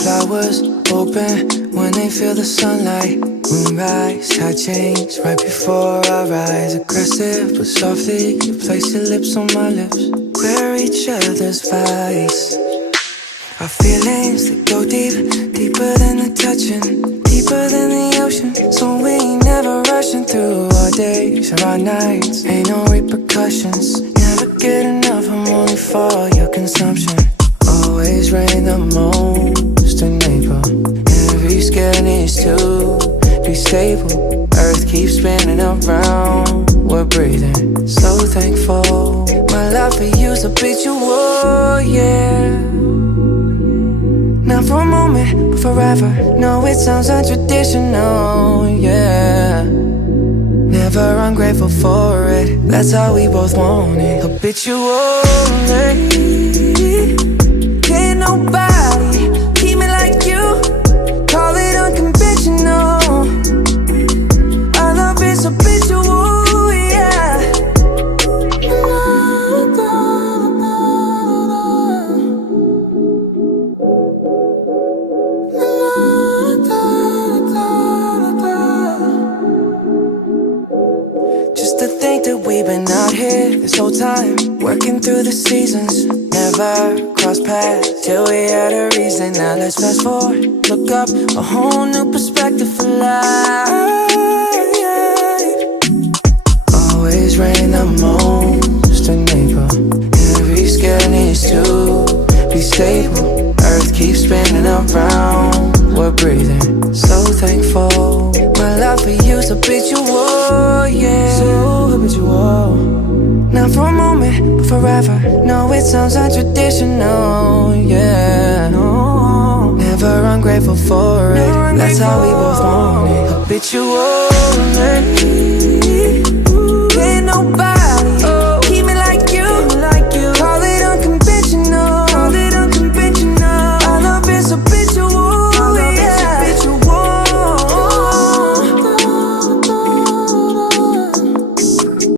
Flowers open when they feel the sunlight. Moonrise, high change right before our eyes. Aggressive but softly, you place your lips on my lips. We're each other's vice. Our feelings, they go deep, deeper than the touching, deeper than the ocean. So we ain't never rushing through our days or our nights. Ain't no repercussions, never get enough, I'm only for your consumption. Always rain the most, a neighbor. Every scale needs to be stable. Earth keeps spinning around, we're breathing. So thankful, my love for you's habitual, yeah. Not for a moment, but forever. No, it sounds untraditional, yeah. Never ungrateful for it, that's how we both want it. Habitual, can't nobody keep me like you. Call it unconventional. Our love is habitual, yeah. Just to think that we've been out here this whole time, working through the seasons. Never crossed paths till we had a reason. Now let's fast forward, look up, a whole new perspective for life. Always rain the most, a neighbor. Every scale needs to be stable. Earth keeps spinning around, we're breathing. So thankful, my love for you's habitual, yeah. So habitual. Not for a moment, but forever. No, it sounds untraditional, yeah. No, never ungrateful for it, that's how we both want it. Habitual,